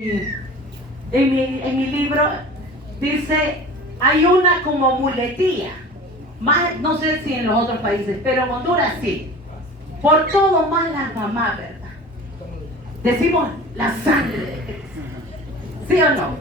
En mi libro dice, hay una como muletilla, más, no sé si en los otros países, pero en Honduras sí. Por todo más las mamás, ¿verdad? Decimos la sangre de Cristo. ¿Sí o no?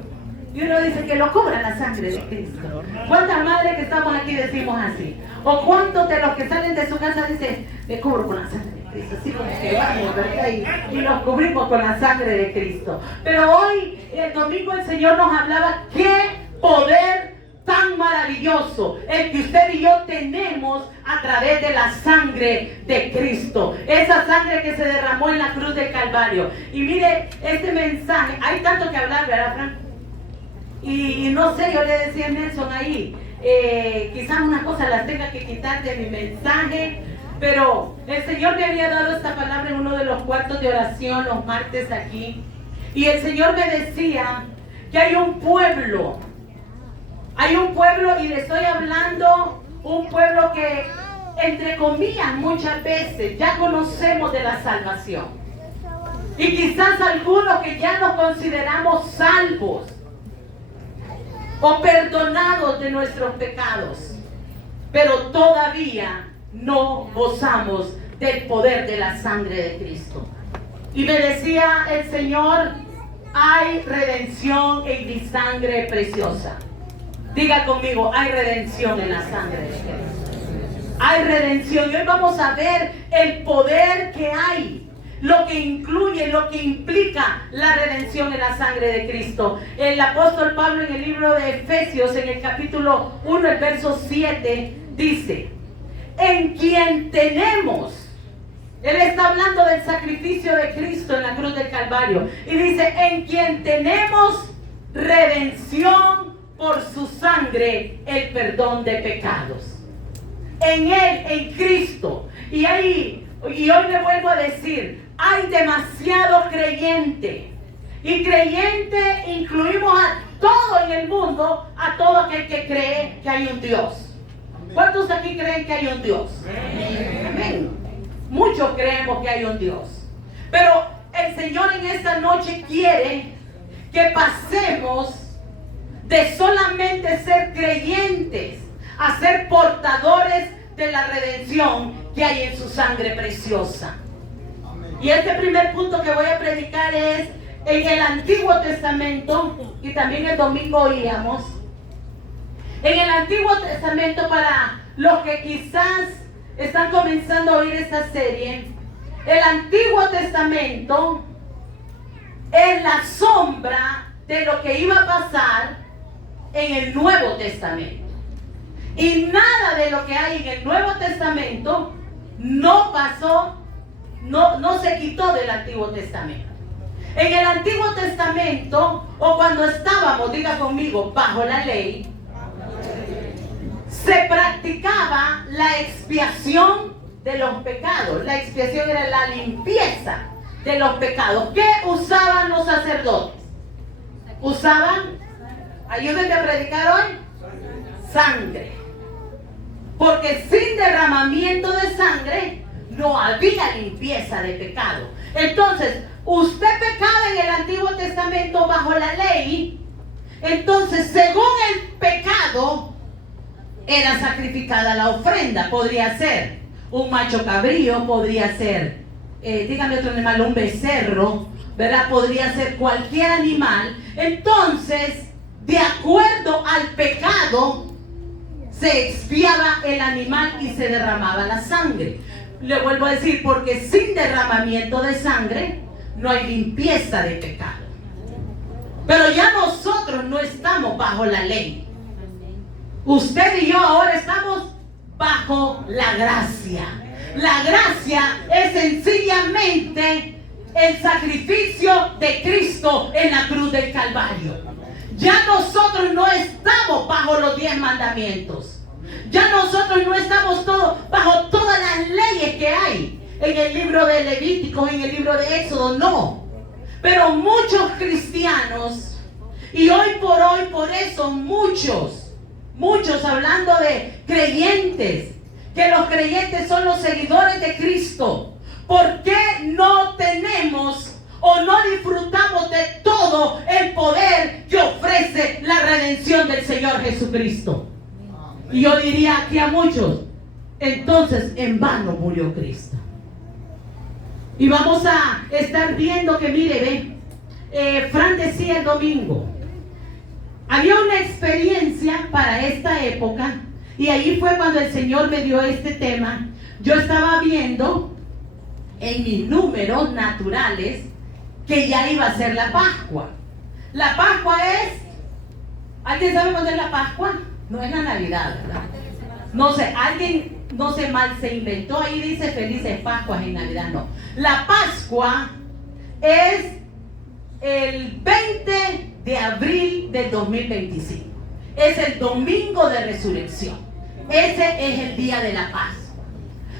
Y uno dice que lo cobra la sangre de Cristo. ¿Cuántas madres que estamos aquí decimos así? ¿O cuántos de los que salen de su casa dicen, me cubro con la sangre de Cristo? Así como que vamos, ¿verdad? Y nos cubrimos con la sangre de Cristo. Pero hoy, el domingo, el Señor nos hablaba, qué poder tan maravilloso el que usted y yo tenemos a través de la sangre de Cristo, esa sangre que se derramó en la cruz del Calvario. Y mire, este mensaje, hay tanto que hablar, ¿verdad, Frank? Y no sé, yo le decía a Nelson ahí, quizás unas cosas las tenga que quitar de mi mensaje, pero el Señor me había dado esta palabra en uno de los cuartos de oración los martes aquí, y el Señor me decía que hay un pueblo, y le estoy hablando, un pueblo que, entre comillas, muchas veces ya conocemos de la salvación. Y quizás algunos que ya nos consideramos salvos o perdonados de nuestros pecados, pero todavía no gozamos del poder de la sangre de Cristo. Y me decía el Señor, hay redención en mi sangre preciosa. Diga conmigo, hay redención en la sangre de Cristo. Hay redención. Y hoy vamos a ver el poder que hay, lo que incluye, lo que implica la redención en la sangre de Cristo. El apóstol Pablo en el libro de Efesios, en el capítulo 1, el verso 7, dice, en quien tenemos, él está hablando del sacrificio de Cristo en la cruz del Calvario, y dice, en quien tenemos redención por su sangre, el perdón de pecados. En Él, en Cristo. Y hoy le vuelvo a decir, hay demasiado creyente. Y creyente incluimos a todo en el mundo, a todo aquel que cree que hay un Dios. ¿Cuántos aquí creen que hay un Dios? Amén. Muchos creemos que hay un Dios. Pero el Señor en esta noche quiere que pasemos de solamente ser creyentes a ser portadores de la redención que hay en su sangre preciosa. Y este primer punto que voy a predicar es en el Antiguo Testamento, y también el domingo oíamos, en el Antiguo Testamento, para los que quizás están comenzando a oír esta serie, el Antiguo Testamento es la sombra de lo que iba a pasar en el Nuevo Testamento. Y nada de lo que hay en el Nuevo Testamento no pasó, no se quitó del Antiguo Testamento. En el Antiguo Testamento, o cuando estábamos, diga conmigo, bajo la ley, se practicaba la expiación de los pecados. La expiación era la limpieza de los pecados. ¿Qué usaban los sacerdotes? Usaban, ayúdenme a predicar hoy, sangre. Porque sin derramamiento de sangre no había limpieza de pecado. Entonces, usted pecaba en el Antiguo Testamento bajo la ley. Entonces, según el pecado, era sacrificada la ofrenda. Podría ser un macho cabrío, podría ser, dígame otro animal, un becerro, ¿verdad? Podría ser cualquier animal. Entonces, de acuerdo al pecado, se expiaba el animal y se derramaba la sangre. Le vuelvo a decir, porque sin derramamiento de sangre no hay limpieza de pecado. Pero ya nosotros no estamos bajo la ley. Usted y yo ahora estamos bajo la gracia. La gracia es sencillamente el sacrificio de Cristo en la cruz del Calvario. Ya nosotros no estamos bajo los 10 mandamientos. Ya nosotros no estamos bajo todas las leyes que hay en el libro de Levítico, en el libro de Éxodo, no. Pero muchos cristianos, y hoy por eso muchos hablando de creyentes, que los creyentes son los seguidores de Cristo. ¿Por qué no tenemos o no disfrutamos de todo el poder que ofrece la redención del Señor Jesucristo. Y yo diría aquí a muchos, entonces en vano murió Cristo. Y vamos a estar viendo que, mire, Fran decía el domingo, había una experiencia para esta época, y ahí fue cuando el Señor me dio este tema. Yo estaba viendo en mis números naturales que ya iba a ser la Pascua. La Pascua es, ¿alguien sabe cuándo es la Pascua? No es la Navidad, ¿verdad? No sé, alguien, no sé, mal se inventó ahí, dice felices Pascuas y Navidad. No, la Pascua es el 20 de abril del 2025. Es el domingo de resurrección. Ese es el día de la Pascua.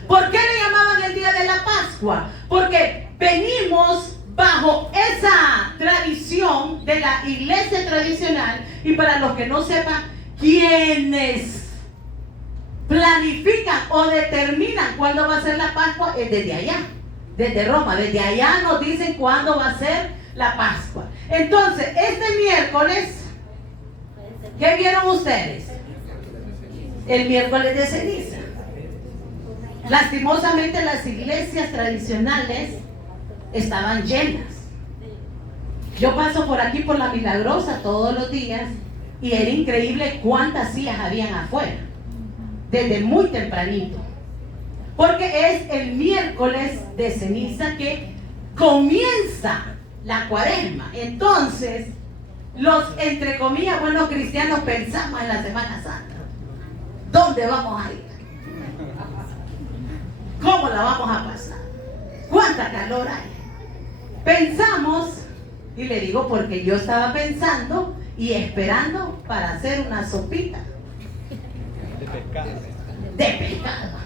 ¿Por qué le llamaban el día de la Pascua? Porque venimos bajo esa tradición de la iglesia tradicional. Y para los que no sepan, quienes planifican o determinan cuándo va a ser la Pascua es desde allá, desde Roma. Desde allá nos dicen cuándo va a ser la Pascua. Entonces, este miércoles, ¿qué vieron ustedes? El miércoles de ceniza. Lastimosamente las iglesias tradicionales estaban llenas. Yo paso por aquí por la Milagrosa todos los días y era increíble cuántas sillas habían afuera, desde muy tempranito, porque es el miércoles de ceniza que comienza la Cuaresma. Entonces, los, entre comillas, buenos cristianos pensamos en la Semana Santa. ¿Dónde vamos a ir? ¿Cómo la vamos a pasar? ¿Cuánta calor hay? Pensamos, y le digo porque yo estaba pensando y esperando para hacer una sopita de pescado. De pescado.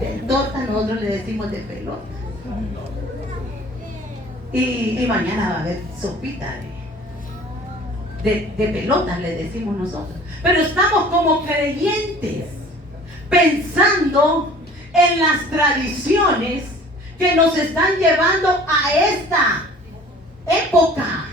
De torta, nosotros le decimos de pelota. Y mañana va a haber sopita de pelotas, le decimos nosotros. Pero estamos como creyentes pensando en las tradiciones que nos están llevando a esta época.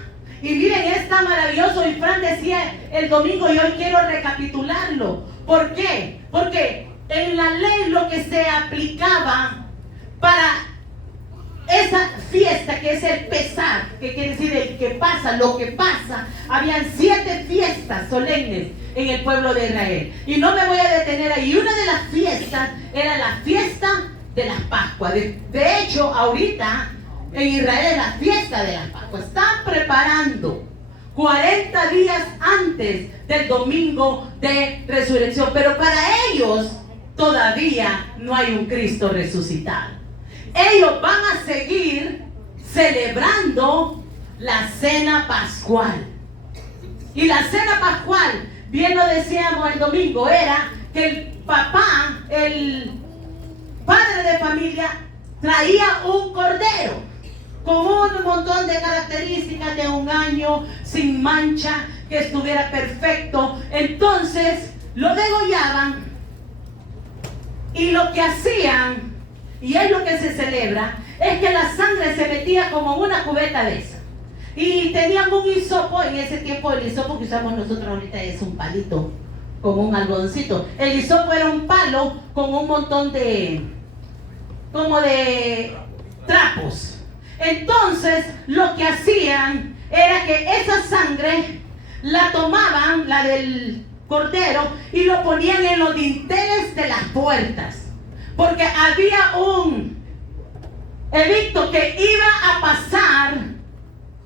Y miren, está maravilloso. Y Fran decía el domingo, y hoy quiero recapitularlo. ¿Por qué? Porque en la ley lo que se aplicaba para esa fiesta, que es el Pesaj, que quiere decir el que pasa, lo que pasa, habían 7 fiestas solemnes en el pueblo de Israel. Y no me voy a detener ahí. Una de las fiestas era la fiesta de las Pascuas. De hecho, ahorita en Israel es la fiesta de las Pascuas. Están preparando 40 días antes del domingo de resurrección. Pero para ellos todavía no hay un Cristo resucitado. Ellos van a seguir celebrando la cena pascual. Y la cena pascual, bien lo decíamos el domingo, era que el papá, el padre de familia, traía un cordero con un montón de características de un año, sin mancha, que estuviera perfecto. Entonces lo degollaban y lo que hacían, y es lo que se celebra, es que la sangre se metía como en una cubeta de esa. Y tenían un hisopo. En ese tiempo el hisopo que usamos nosotros ahorita es un palito con un algodoncito. El hisopo era un palo con un montón de, como de trapos. Entonces lo que hacían era que esa sangre la tomaban, la del cordero, y lo ponían en los dinteles de las puertas. Porque había un edicto que iba a pasar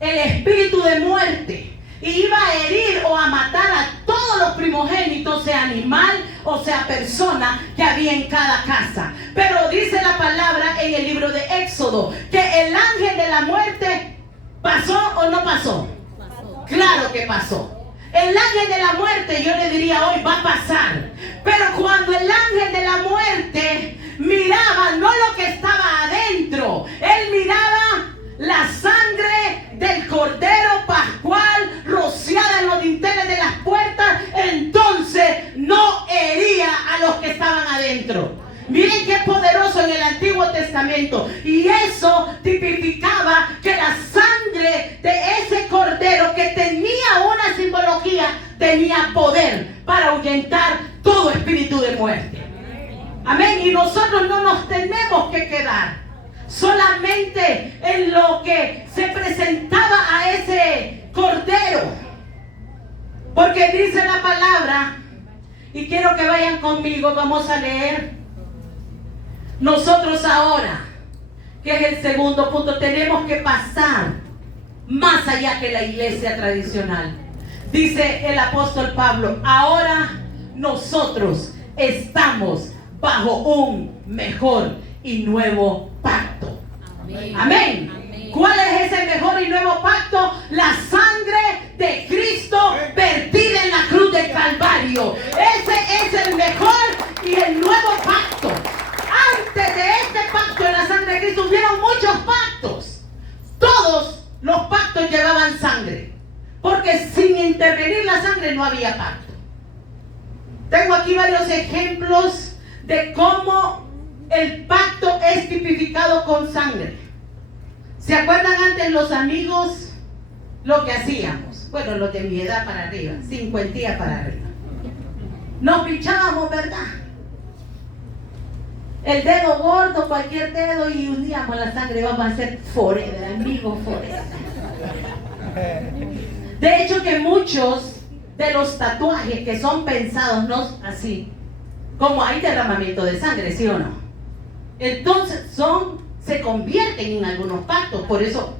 el espíritu de muerte y iba a herir o a matar a todos los primogénitos, sea animal o sea persona, que había en cada casa. Pero dice la palabra en el libro de Éxodo que el ángel de la muerte pasó o no pasó. Claro que pasó. El ángel de la muerte, yo le diría hoy, va a pasar. Pero cuando el ángel de la muerte miraba no lo que estaba adentro, él miraba la sangre del cordero pascual rociada en los dinteles de las puertas, entonces no hería a los que estaban adentro. Miren qué poderoso en el Antiguo Testamento. Y eso tipificaba tenía poder para ahuyentar todo espíritu de muerte. Amén. Y nosotros no nos tenemos que quedar solamente en lo que se presentaba a ese cordero. Porque dice la palabra, y quiero que vayan conmigo, vamos a leer. Nosotros ahora, que es el segundo punto, tenemos que pasar más allá que la iglesia tradicional. Dice el apóstol Pablo, ahora nosotros estamos bajo un mejor y nuevo pacto. Amén. Amén. Amén. ¿Cuál es ese mejor y nuevo pacto? La sangre de Cristo vertida en la cruz del Calvario. Ese es el mejor y el nuevo pacto. Antes de este pacto de la sangre de Cristo hubieron muchos pactos. Todos los pactos llevaban sangre, porque sin intervenir la sangre no había pacto. Tengo aquí varios ejemplos de cómo el pacto es tipificado con sangre. ¿Se acuerdan antes los amigos lo que hacíamos? Bueno, los de mi edad para arriba, 50 para arriba. Nos pichábamos, ¿verdad? El dedo gordo, cualquier dedo, y uníamos la sangre. Vamos a ser forever, amigos forever. De hecho que muchos de los tatuajes que son pensados, no así, como hay derramamiento de sangre, ¿sí o no? Entonces se convierten en algunos pactos. Por eso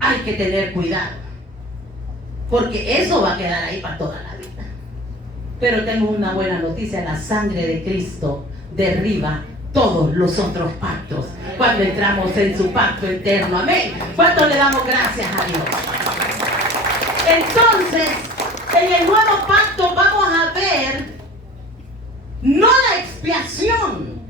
hay que tener cuidado, porque eso va a quedar ahí para toda la vida. Pero tengo una buena noticia: la sangre de Cristo derriba todos los otros pactos cuando entramos en su pacto eterno. Amén. ¿Cuánto le damos gracias a Dios? Entonces, en el nuevo pacto vamos a ver no la expiación,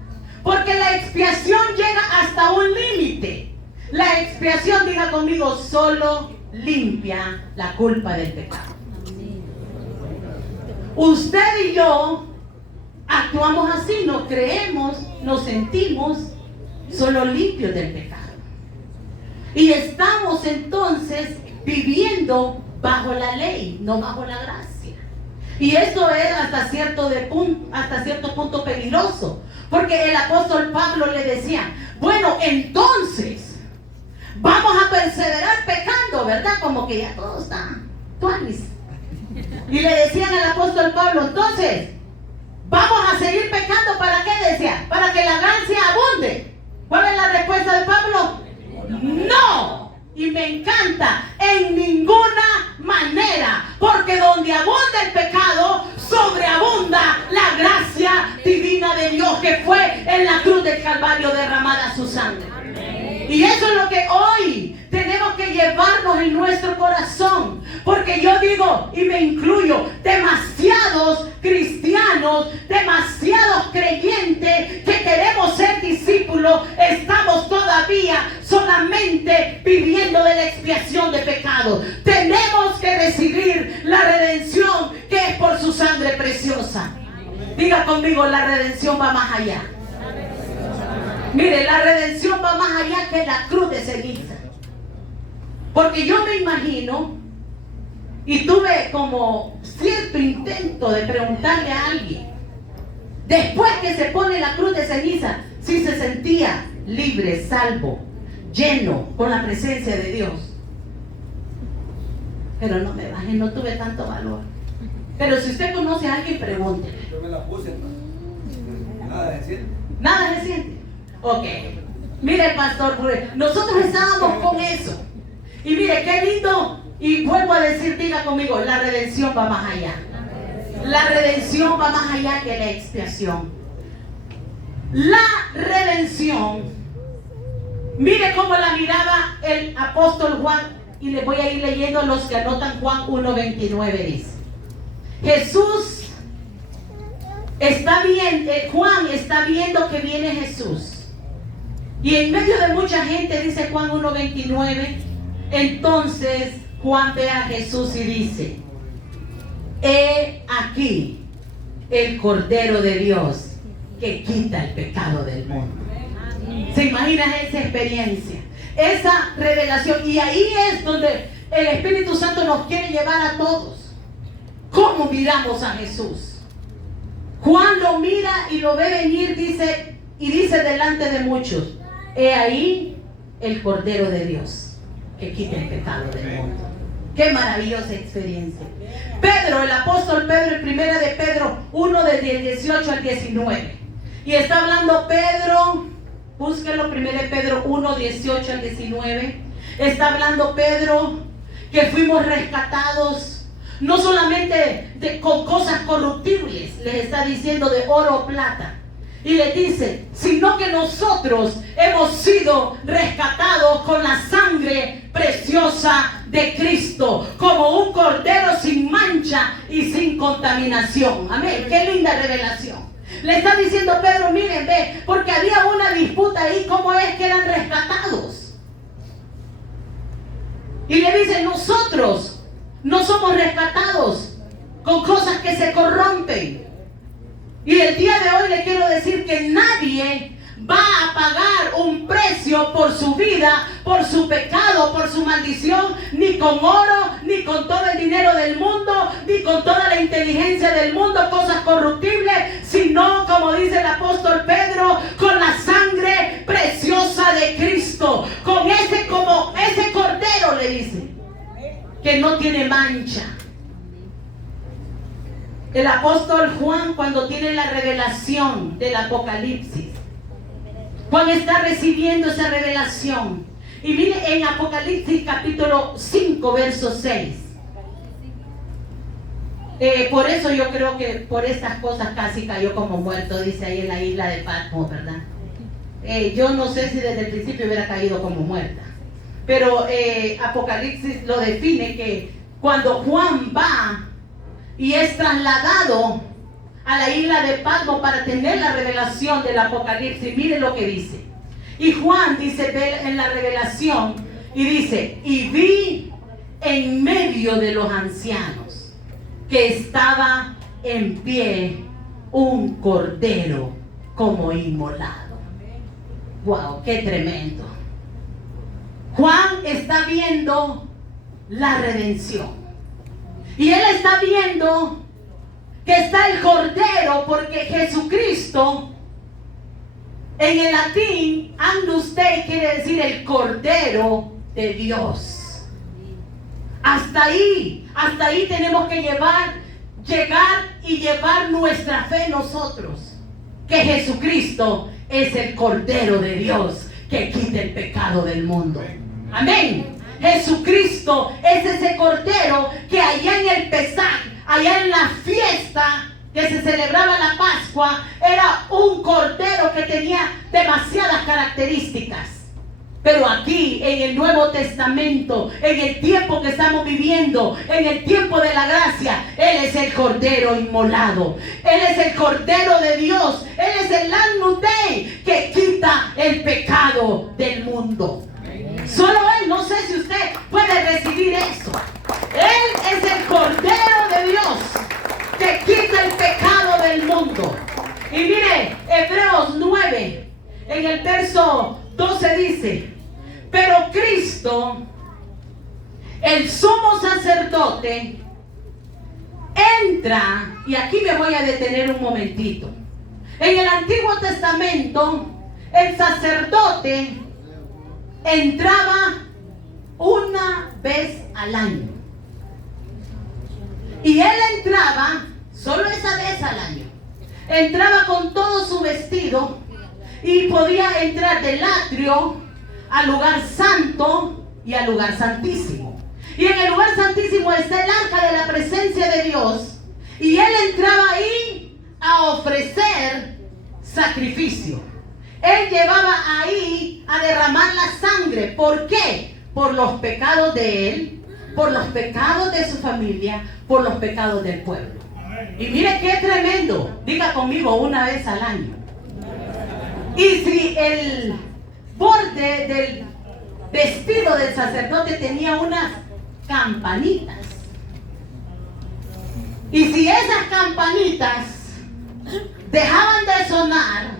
porque la expiación llega hasta un límite. La expiación, diga conmigo, solo limpia la culpa del pecado. Usted y yo actuamos así, nos creemos, nos sentimos solo limpios del pecado. Y estamos entonces viviendo bajo la ley, no bajo la gracia. Y eso es hasta cierto punto peligroso. Porque el apóstol Pablo le decía, bueno, entonces vamos a perseverar pecando, ¿verdad? Como que ya todo está tuanis. Y le decían al apóstol Pablo, entonces vamos a seguir pecando. ¿Para qué? Decía, para que la gracia abunde. ¿Cuál es la respuesta de Pablo? No. Y me encanta, en ninguna manera, porque donde abunda el pecado, sobreabunda la gracia divina de Dios, que fue en la cruz del Calvario derramada su sangre. Y eso es lo que hoy tenemos que llevarnos en nuestro corazón. Porque yo digo, y me incluyo, demasiados cristianos, demasiados creyentes que queremos ser discípulos, estamos todavía solamente viviendo de la expiación de pecados. Tenemos que recibir la redención que es por su sangre preciosa. Diga conmigo, la redención va más allá. Mire, la redención va más allá que la cruz de ceniza. Porque yo me imagino, y tuve como cierto intento de preguntarle a alguien, después que se pone la cruz de ceniza, si se sentía libre, salvo, lleno, con la presencia de Dios. Pero no me bajé, no tuve tanto valor. Pero si usted conoce a alguien, pregúntele. Yo me la puse, nada se siente. Nada se siente. Ok. Mire, pastor, nosotros estábamos con eso. Y mire, qué lindo. Y vuelvo a decir, diga conmigo, la redención va más allá. La redención va más allá que la expiación. La redención, mire cómo la miraba el apóstol Juan. Y les voy a ir leyendo los que anotan. Juan 1:29 dice: Jesús está bien, Juan está viendo que viene Jesús. Y en medio de mucha gente, dice Juan 1:29, entonces Juan ve a Jesús y dice: he aquí el Cordero de Dios que quita el pecado del mundo. ¿Se imaginan esa experiencia? Esa revelación. Y ahí es donde el Espíritu Santo nos quiere llevar a todos. ¿Cómo miramos a Jesús? Juan lo mira y lo ve venir, dice delante de muchos: he ahí el Cordero de Dios que quita el pecado del mundo. Qué maravillosa experiencia. Pedro, el apóstol Pedro, en primera de Pedro 1, desde el 18 al 19. Y está hablando Pedro, búsquenlo, primera de Pedro 1, 18 al 19. Está hablando Pedro que fuimos rescatados, no solamente con cosas corruptibles, les está diciendo de oro o plata. Y le dice, sino que nosotros hemos sido rescatados con la sangre preciosa de Cristo, como un cordero sin mancha y sin contaminación. Amén. Qué linda revelación. Le está diciendo Pedro, miren, ve, porque había una disputa ahí, cómo es que eran rescatados. Y le dice, nosotros no somos rescatados con cosas que se corrompen. Y el día de hoy le quiero decir que nadie va a pagar un precio por su vida, por su pecado, por su maldición, ni con oro, ni con todo el dinero del mundo, ni con toda la inteligencia del mundo, cosas corruptibles, sino, como dice el apóstol Pedro, con la sangre preciosa de Cristo, con ese cordero, le dice, que no tiene mancha. El apóstol Juan, cuando tiene la revelación del Apocalipsis, Juan está recibiendo esa revelación. Y mire en Apocalipsis capítulo 5, verso 6. Por eso yo creo que por estas cosas casi cayó como muerto, dice ahí en la isla de Patmos, ¿verdad? Yo no sé si desde el principio hubiera caído como muerta. Pero Apocalipsis lo define que cuando Juan va y es trasladado a la isla de Patmos para tener la revelación del Apocalipsis, mire lo que dice. Y Juan dice, ve en la revelación, y dice, y vi en medio de los ancianos que estaba en pie un cordero como inmolado. Wow, qué tremendo. Juan está viendo la redención. Y él está viendo que está el cordero, porque Jesucristo, en el latín, Agnus Dei quiere decir el cordero de Dios. Hasta ahí tenemos que llegar y llevar nuestra fe nosotros, que Jesucristo es el cordero de Dios que quita el pecado del mundo. Amén. Jesucristo es ese cordero que allá en el Pesaj, allá en la fiesta que se celebraba la Pascua, era un cordero que tenía demasiadas características. Pero aquí en el Nuevo Testamento, en el tiempo que estamos viviendo, en el tiempo de la gracia, Él es el cordero inmolado. Él es el cordero de Dios. Él es el Agnus Dei que quita el pecado del mundo. Solo Él, no sé si usted puede recibir eso. Él es el Cordero de Dios que quita el pecado del mundo. Y mire, Hebreos 9, en el verso 12 dice, pero Cristo, el sumo sacerdote, entra, y aquí me voy a detener un momentito. En el Antiguo Testamento, el sacerdote entraba una vez al año. Y él entraba solo esa vez al año. Entraba con todo su vestido y podía entrar del atrio al lugar santo y al lugar santísimo. Y en el lugar santísimo está el arca de la presencia de Dios. Y él entraba ahí a ofrecer sacrificio. Él llevaba ahí a derramar la sangre. ¿Por qué? Por los pecados de él, por los pecados de su familia, por los pecados del pueblo. Y mire qué tremendo. Diga conmigo, una vez al año. Y si el borde del vestido del sacerdote tenía unas campanitas, y si esas campanitas dejaban de sonar,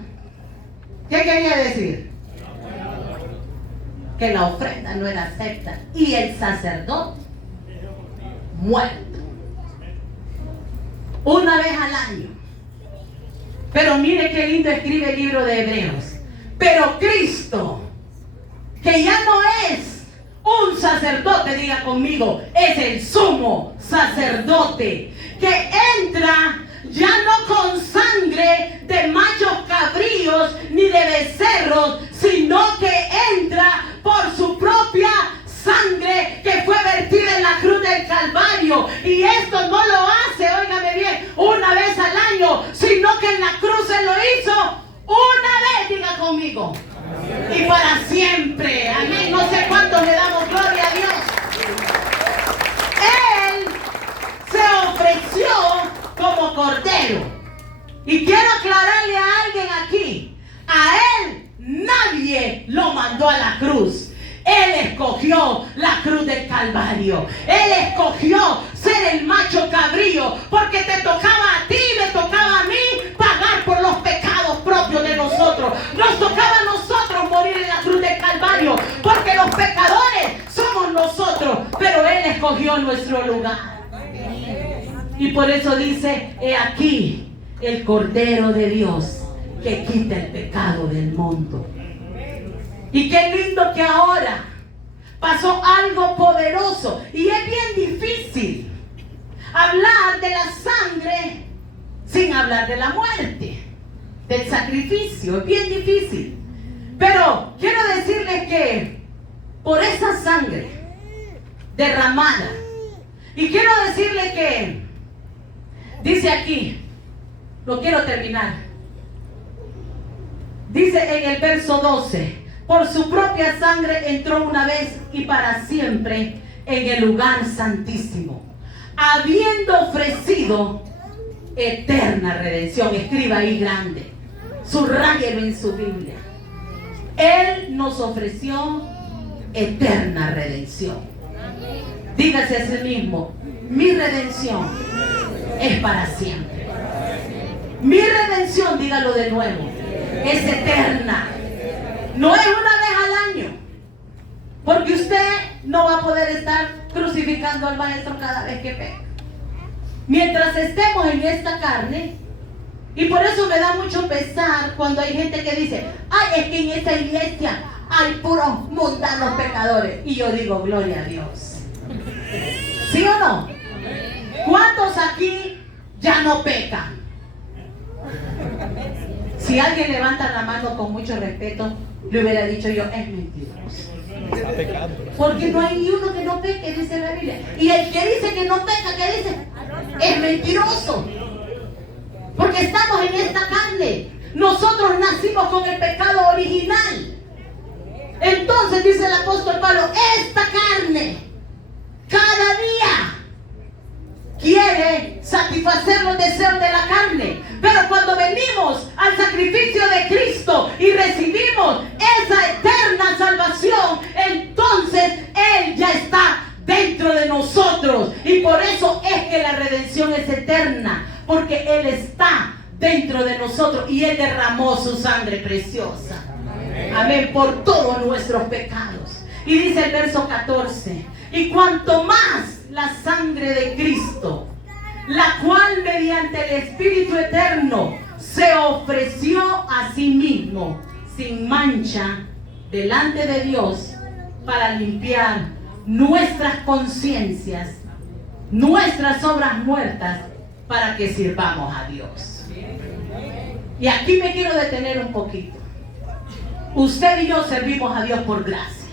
¿qué quería decir? Que la ofrenda no era acepta y el sacerdote muerto. una vez al año. Pero mire qué lindo escribe el libro de Hebreos. Pero Cristo, que ya no es un sacerdote, diga conmigo, es el sumo sacerdote, que entra ya no con sangre de machos cabríos ni de becerros, sino que entra por su propia sangre que fue vertida en la cruz del Calvario. Y esto no lo hace, óigame bien, una vez al año, sino que en la cruz se lo hizo una vez, diga conmigo, y para siempre. Amén. No sé cuántos le damos gloria a Dios. Él se ofreció como cordero. Y quiero aclararle a alguien aquí, a él nadie lo mandó a la cruz. Él escogió la cruz del Calvario. Él escogió ser el macho cabrío, porque te tocaba a ti, me tocaba a mí pagar por los pecados propios de nosotros. Nos tocaba a nosotros morir en la cruz del Calvario, porque los pecadores somos nosotros, pero Él escogió nuestro lugar. Y por eso dice, he aquí el Cordero de Dios que quita el pecado del mundo. Y qué lindo que ahora pasó algo poderoso. Y es bien difícil hablar de la sangre sin hablar de la muerte, del sacrificio. Es bien difícil. Pero quiero decirles que por esa sangre derramada, y quiero decirles que dice aquí, lo quiero terminar, dice en el verso 12, por su propia sangre entró una vez y para siempre en el lugar santísimo, habiendo ofrecido eterna redención. Escriba ahí grande, subrayelo en su Biblia. Él nos ofreció eterna redención. Dígase a sí mismo, mi redención es para siempre. Mi redención, dígalo de nuevo, es eterna. No es una vez al año, porque usted no va a poder estar crucificando al maestro cada vez que peca. Mientras estemos en esta carne, y por eso me da mucho pesar cuando hay gente que dice, ay, es que en esa iglesia hay puros mundanos pecadores. Y yo digo, gloria a Dios. ¿Sí o no? ¿Cuántos aquí ya no pecan? Si alguien levanta la mano con mucho respeto, le hubiera dicho yo, es mentiroso. Porque no hay ni uno que no peque, dice la Biblia. Y el que dice que no peca, ¿qué dice? Es mentiroso. Porque estamos en esta carne. Nosotros nacimos con el pecado original. Entonces dice el apóstol Pablo, esta carne cada día quiere satisfacer los deseos de la carne. Pero cuando venimos al sacrificio de Cristo y recibimos esa eterna salvación, entonces Él ya está dentro de nosotros. Y por eso es que la redención es eterna, porque Él está dentro de nosotros y Él derramó su sangre preciosa. Amén, por todos nuestros pecados. Y dice el verso 14, y cuanto más la sangre de Cristo, la cual mediante el Espíritu Eterno se ofreció a sí mismo sin mancha delante de Dios para limpiar nuestras conciencias, nuestras obras muertas, para que sirvamos a Dios. Y aquí me quiero detener un poquito. Usted y yo servimos a Dios por gracia.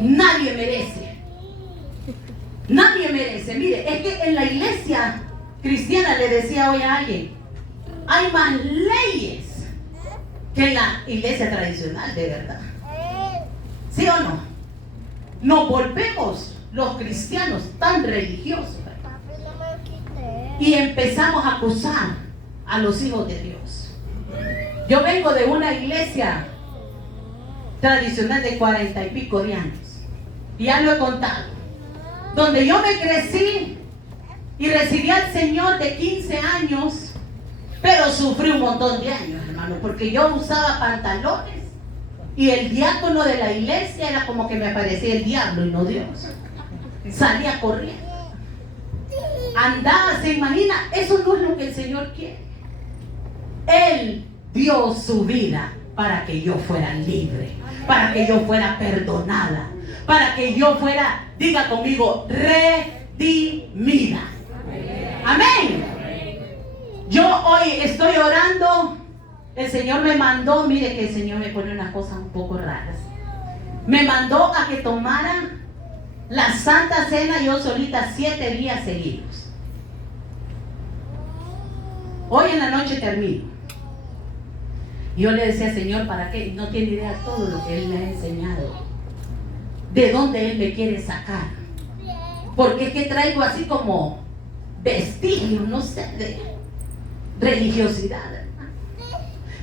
Nadie merece. Nadie merece. Mire, es que en la iglesia cristiana, le decía hoy a alguien, hay más leyes que en la iglesia tradicional, de verdad. ¿Sí o no? Nos volvemos los cristianos tan religiosos, ¿verdad? Y empezamos a acusar a los hijos de Dios. Yo vengo de una iglesia tradicional de 40 y pico de años, y ya lo he contado, donde yo me crecí y recibí al Señor de 15 años, pero sufrí un montón de años, hermano, porque yo usaba pantalones y el diácono de la iglesia era como que me parecía el diablo y no Dios. Salía corriendo. andaba, se imagina, eso no es lo que el Señor quiere. Él dio su vida para que yo fuera libre, para que yo fuera perdonada, para que yo fuera, diga conmigo, redimida. Amén. Yo hoy estoy orando. El Señor me mandó, mire que el Señor me pone unas cosas un poco raras. Me mandó a que tomara la Santa Cena yo solita 7 días seguidos. Hoy en la noche termino. Yo le decía, Señor, ¿para qué? No tiene idea de todo lo que Él me ha enseñado. De dónde Él me quiere sacar. Porque es que traigo así como vestigios, no sé, de religiosidad.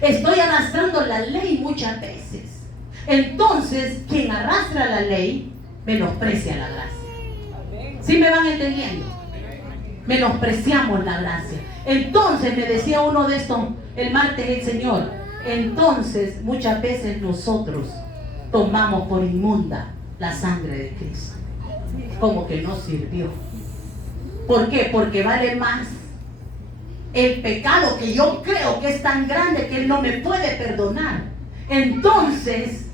Estoy arrastrando la ley muchas veces. Entonces, quien arrastra la ley, menosprecia la gracia. ¿Sí me van entendiendo? Menospreciamos la gracia. Entonces, me decía uno de estos, el martes el Señor, entonces, muchas veces nosotros tomamos por inmunda la sangre de Cristo. Como que no sirvió. ¿Por qué? Porque vale más el pecado que yo creo que es tan grande que Él no me puede perdonar. Entonces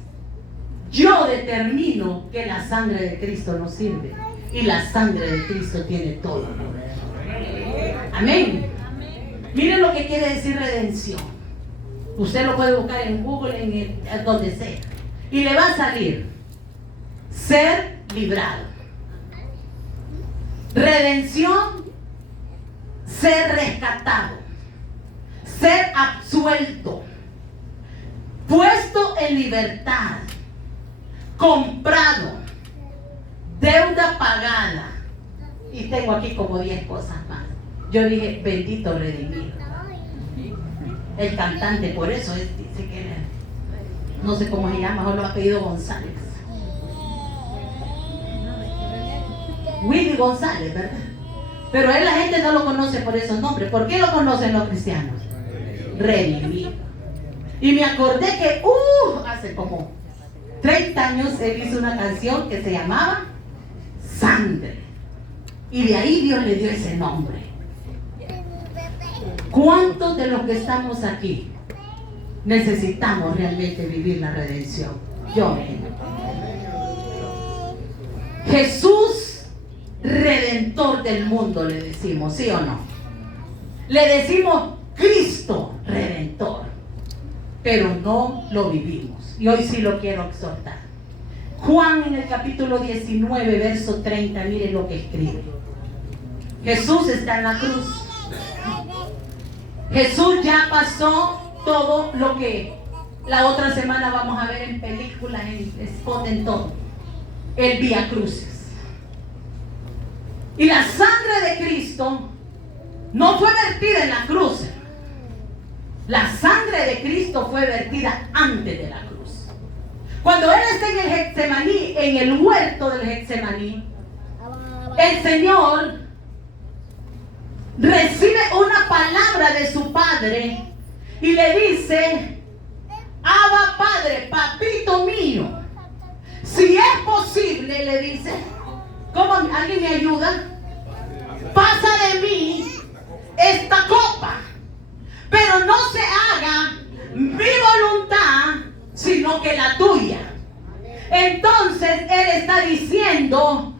yo determino que la sangre de Cristo no sirve y la sangre de Cristo tiene todo. Amén. Miren lo que quiere decir redención. Usted lo puede buscar en Google, en donde sea, y le va a salir ser librado. Redención, ser rescatado, ser absuelto, puesto en libertad, comprado, deuda pagada. Y tengo aquí como 10 cosas más. Yo dije, bendito redimido. El cantante, por eso dice que no sé cómo se llama, mejor lo ha pedido González. Willy González, ¿verdad? Pero él, la gente no lo conoce por esos nombres. ¿Por qué lo conocen los cristianos? Redimido. Y me acordé que hace como 30 años él hizo una canción que se llamaba Sangre. Y de ahí Dios le dio ese nombre. ¿Cuántos de los que estamos aquí necesitamos realmente vivir la redención? Yo mismo. Jesús, Redentor del mundo, le decimos, ¿sí o no? Le decimos Cristo Redentor, pero no lo vivimos. Y hoy sí lo quiero exhortar. Juan en el capítulo 19, verso 30, miren lo que escribe. Jesús está en la cruz. Jesús ya pasó todo lo que la otra semana vamos a ver en películas, esconden todo. El Vía Crucis. Y la sangre de Cristo no fue vertida en la cruz. La sangre de Cristo fue vertida antes de la cruz. Cuando Él está en el Getsemaní, en el huerto del Getsemaní, el Señor recibe una palabra de su Padre y le dice: Abba Padre, papito mío, si es posible, le dice, ¿cómo? ¿Alguien me ayuda? Pasa de mí esta copa, pero no se haga mi voluntad, sino que la tuya. Entonces Él está diciendo: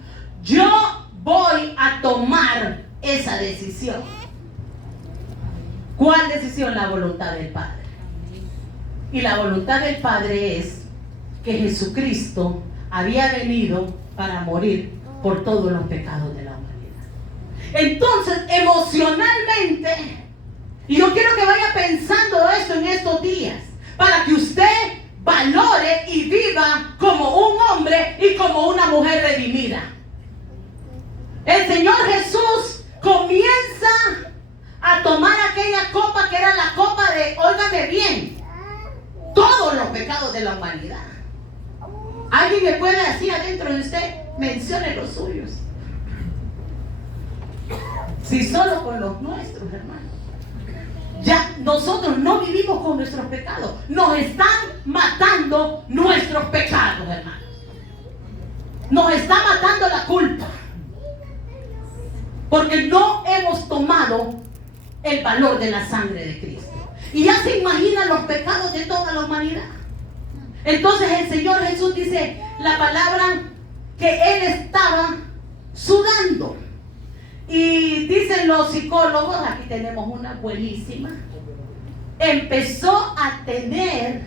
yo voy a tomar esa decisión. ¿Cuál decisión? La voluntad del Padre. Y la voluntad del Padre es que Jesucristo había venido para morir por todos los pecados de la humanidad. Entonces, emocionalmente, y yo quiero que vaya pensando eso en estos días, para que usted valore y viva como un hombre y como una mujer redimida. El Señor Jesús comienza a tomar aquella copa que era la copa de, óigame bien, todos los pecados de la humanidad. ¿Alguien me puede decir adentro de usted? Mencione los suyos. Si solo con los nuestros, hermanos. Ya nosotros no vivimos con nuestros pecados. Nos están matando nuestros pecados, hermanos. Nos está matando la culpa. porque no hemos tomado el valor de la sangre de Cristo. Y ya se imaginan los pecados de toda la humanidad. Entonces el Señor Jesús dice la palabra que Él estaba sudando. Y dicen los psicólogos, aquí tenemos una buenísima, empezó a tener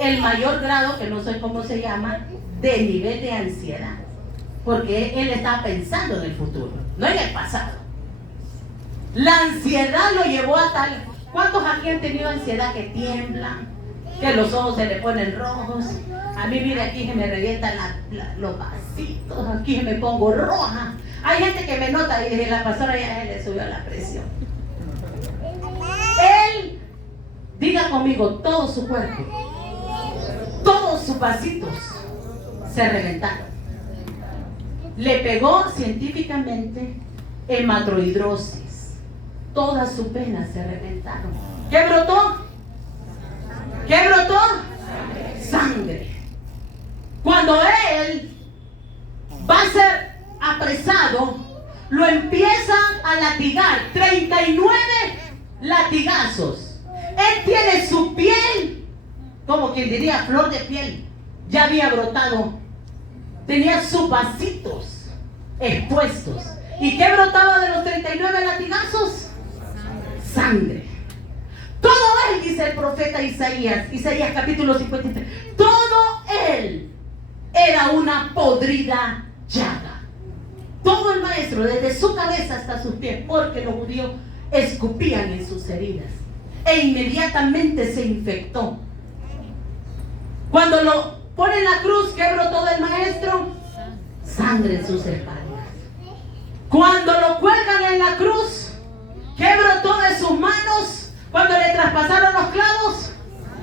el mayor grado, que no sé cómo se llama, de nivel de ansiedad. Porque Él estaba pensando en el futuro, no en el pasado. La ansiedad lo llevó a tal... ¿Cuántos aquí han tenido ansiedad que tiemblan? Que los ojos se le ponen rojos. A mí, mira, aquí se me revientan los vasitos, aquí se me pongo roja. Hay gente que me nota y dice, la pastora ya se le subió la presión. Él, diga conmigo, todo su cuerpo, todos sus vasitos se reventaron. Le pegó científicamente hematoidrosis. Todas sus venas se reventaron. ¿Qué brotó? ¿Qué brotó? Sangre. Cuando él va a ser apresado, lo empiezan a latigar. 39 latigazos. Él tiene su piel, como quien diría, flor de piel. Ya había brotado. Tenía sus vasitos expuestos. ¿Y qué brotaba de los 39 latigazos? Sangre. Todo él, dice el profeta Isaías capítulo 53, todo él era una podrida llaga. Todo el maestro, desde su cabeza hasta sus pies, porque los judíos escupían en sus heridas e inmediatamente se infectó. Cuando lo pone en la cruz, ¿qué brotó del maestro? Sangre en sus espaldas. Cuando lo cuelgan en la cruz, ¿qué brotó de sus manos? Cuando le traspasaron los clavos,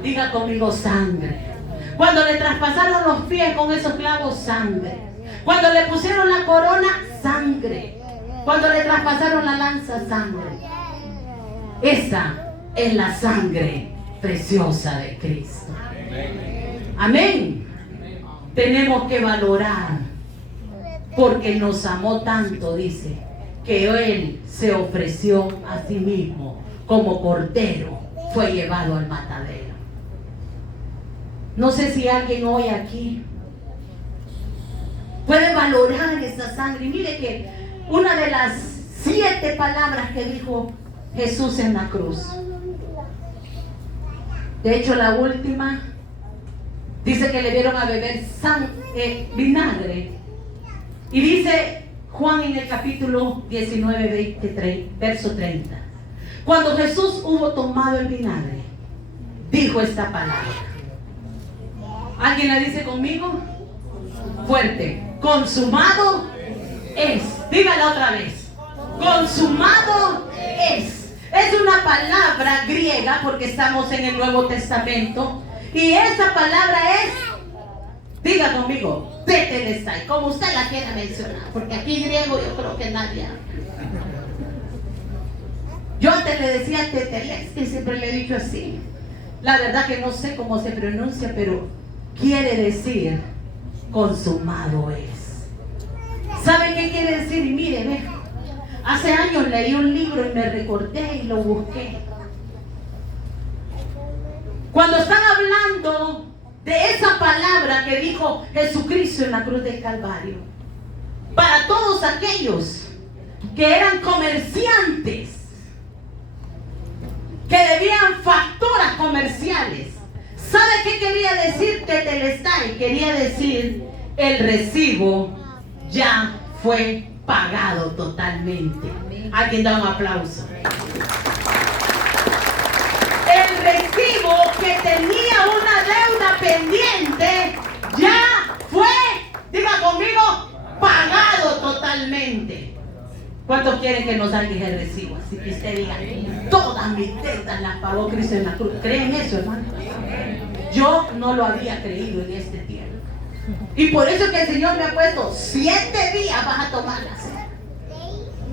diga conmigo, sangre. Cuando le traspasaron los pies con esos clavos, sangre. Cuando le pusieron la corona, sangre. Cuando le traspasaron la lanza, sangre. Esa es la sangre preciosa de Cristo. Amén. Tenemos que valorar, porque nos amó tanto, dice, que Él se ofreció a sí mismo como cordero, fue llevado al matadero. No sé si alguien hoy aquí puede valorar esa sangre. Y mire que una de las 7 palabras que dijo Jesús en la cruz, de hecho la última, dice que le dieron a beber vinagre. Y dice Juan en el capítulo 19, verso 30. Cuando Jesús hubo tomado el vinagre, dijo esta palabra. ¿Alguien la dice conmigo? Fuerte. Consumado es. Dígala otra vez. Consumado es. Es una palabra griega porque estamos en el Nuevo Testamento. Y esa palabra es, diga conmigo, tetelestai, como usted la quiera mencionar, porque aquí griego yo creo que nadie habla. Yo antes le decía tetelestai, siempre le he dicho así. La verdad que no sé cómo se pronuncia, pero quiere decir consumado es. ¿Sabe qué quiere decir? Y mire, ve, hace años leí un libro y me recordé y lo busqué. Cuando están hablando de esa palabra que dijo Jesucristo en la cruz del Calvario, para todos aquellos que eran comerciantes, que debían facturas comerciales, ¿sabe qué quería decir tetelestai? Quería decir el recibo ya fue pagado totalmente. Alguien da un aplauso. El recibo que tenía una deuda pendiente ya fue, diga conmigo, pagado totalmente. ¿Cuántos quieren que nos salga el recibo? Así que usted diga, todas mis deudas las pagó Cristo en la cruz. ¿Creen eso, hermano? Yo no lo había creído en este tiempo. Y por eso que el Señor me ha puesto 7 días vas a tomarlas.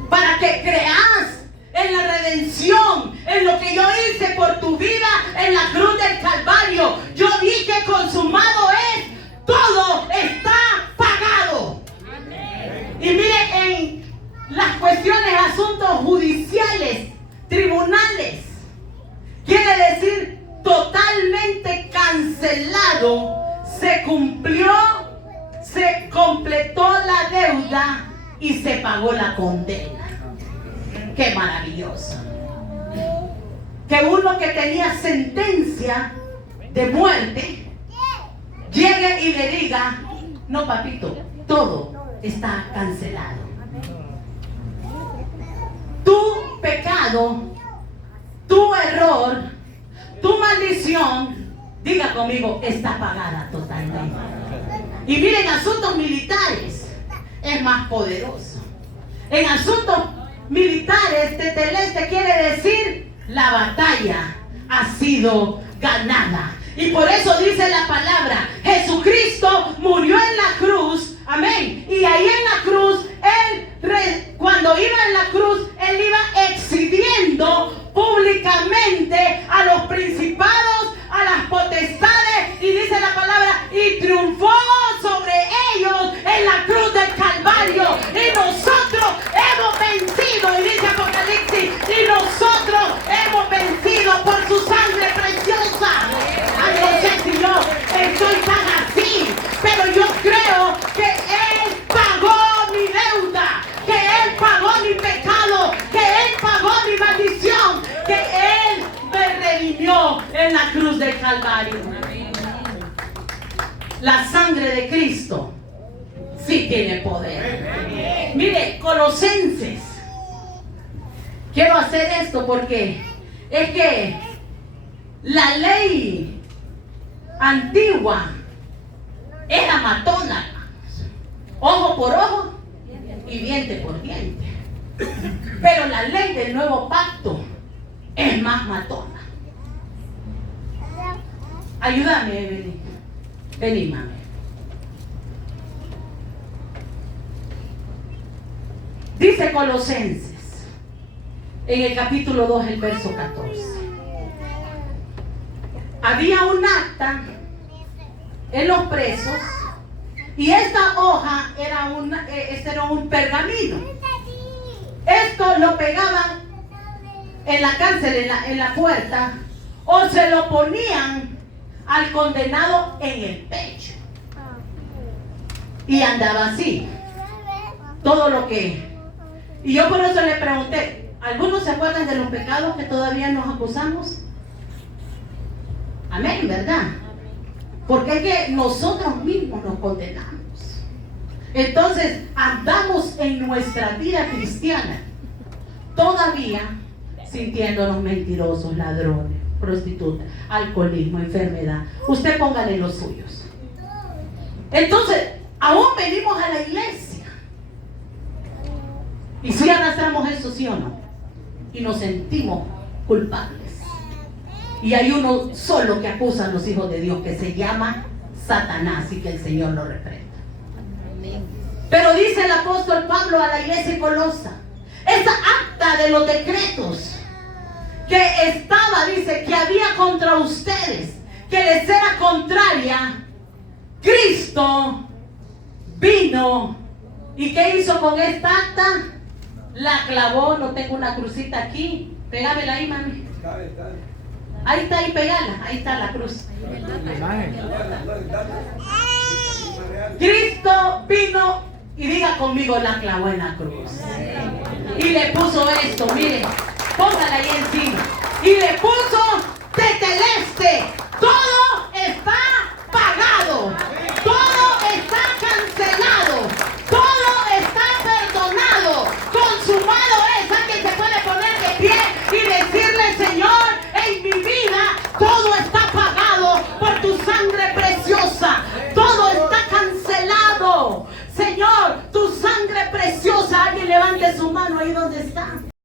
Para que creas en la redención, en lo que yo hice por tu vida en la cruz del Calvario. Yo dije consumado es, todo está pagado. Y mire, en las las cuestiones, asuntos judiciales, tribunales. Quiere decir totalmente cancelado. Se cumplió, se completó la deuda y se pagó la condena. ¡Qué maravilloso! Que uno que tenía sentencia de muerte llegue y le diga: no, papito, todo está cancelado. Tu pecado, tu error, tu maldición, diga conmigo, está pagada totalmente. Y miren, asuntos militares es más poderoso. En asuntos militares, teteleste quiere decir la batalla ha sido ganada. Y por eso dice la palabra, Jesucristo murió en la cruz, amén. Y ahí en la cruz, cuando iba en la cruz, Él iba exhibiendo públicamente a los principados, a las potestades, y dice la palabra, y triunfó sobre ellos en la cruz del Calvario. Y nosotros hemos vencido, y dice Apocalipsis, y nosotros hemos vencido por su sangre preciosa. Ay, no sé si yo estoy tan así, pero yo creo que Él pagó mi deuda, que Él pagó mi pecado, que Él pagó mi maldición, que Él me redimió en la cruz del Calvario. La sangre de Cristo sí tiene poder. Mire, Colosenses. Quiero hacer esto porque es que la ley antigua era matona. Ojo por ojo y diente por diente. Pero la ley del nuevo pacto es más matona. Ayúdame, Evelyn. Vení, mami. Dice Colosenses, en el capítulo 2, el verso 14. Había un acta en los presos y esta hoja era un pergamino. Esto lo pegaban en la cárcel, en la puerta, o se lo ponían al condenado en el pecho. Y andaba así. Todo lo que... Y yo por eso le pregunté, ¿algunos se acuerdan de los pecados que todavía nos acusamos? Amén, ¿verdad? Porque es que nosotros mismos nos condenamos. Entonces andamos en nuestra vida cristiana todavía sintiéndonos mentirosos, ladrones, prostitutas, alcoholismo, enfermedad. Usted póngale los suyos. Entonces, aún venimos a la iglesia y si arrastramos eso, ¿sí o no? Y nos sentimos culpables. Y hay uno solo que acusa a los hijos de Dios, que se llama Satanás, y que el Señor lo reprenda. Pero dice el apóstol Pablo a la iglesia de Colosa, esa acta de los decretos que estaba, dice, que había contra ustedes, que les era contraria, Cristo vino. ¿Y qué hizo con esta acta? La clavó. No tengo una crucita aquí. Pégamela ahí, mami. Ahí está, ahí pegala. Ahí está la cruz. Cristo vino y diga conmigo, la clavó en la cruz. Y le puso esto, miren, póngala ahí encima. Y le puso teteleste. Todo está pagado. Todo está cancelado. Todo está perdonado. Consumado es. Alguien se puede poner de pie y decirle, Señor, en mi vida todo está pagado por tu sangre preciosa. Todo está cancelado. Señor, tu sangre preciosa. Alguien levante su mano ahí donde está.